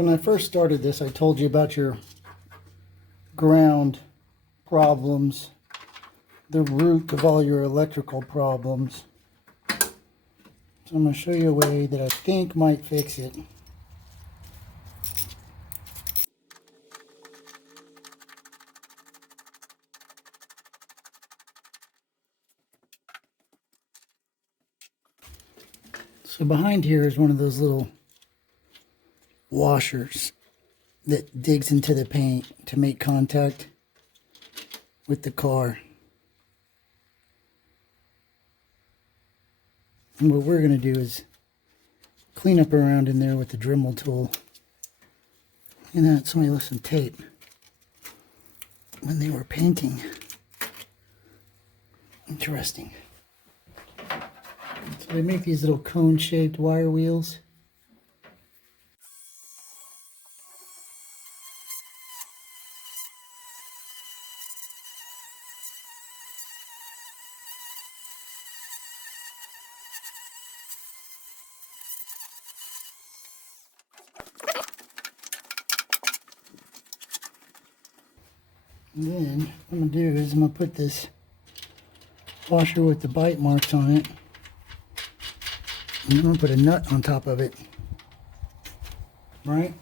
when I first started this, I told you about your ground problems, the root of all your electrical problems. So I'm going to show you a way that I think might fix it. So behind here is one of those little washers that digs into the paint to make contact with the car. And what we're going to do is clean up around in there with the Dremel tool. And that somebody left some tape when they were painting. Interesting. So they make these little cone-shaped wire wheels. And then what I'm going to do is I'm going to put this washer with the bite marks on it. And I'm going to put a nut on top of it. Right?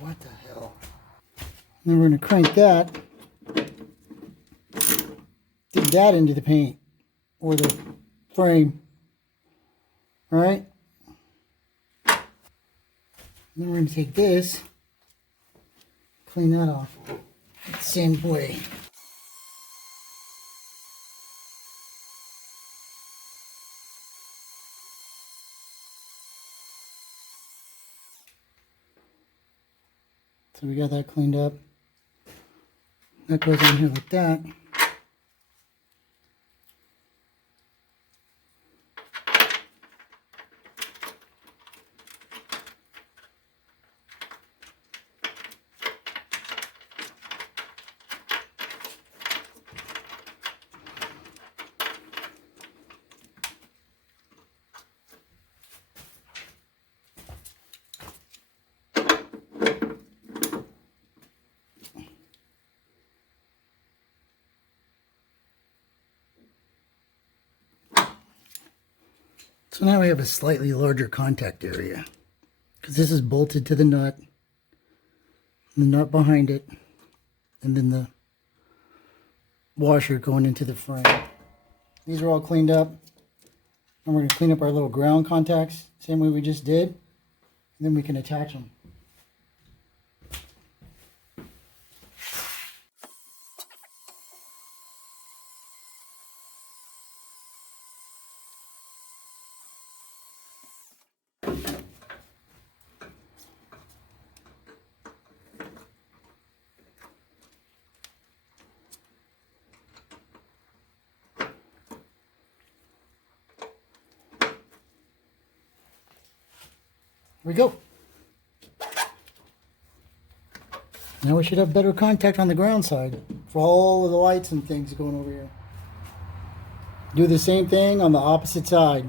What the hell? Then we're going to crank that. Dig that into the paint or the frame. Alright? Then we're going to take this, clean that off the same way. So we got that cleaned up. That goes on here like that. So now we have a slightly larger contact area because this is bolted to the nut behind it, and then the washer going into the frame. These are all cleaned up, and we're going to clean up our little ground contacts same way we just did, and then we can attach them. Here we go. Now we should have better contact on the ground side for all of the lights and things going over here. Do the same thing on the opposite side.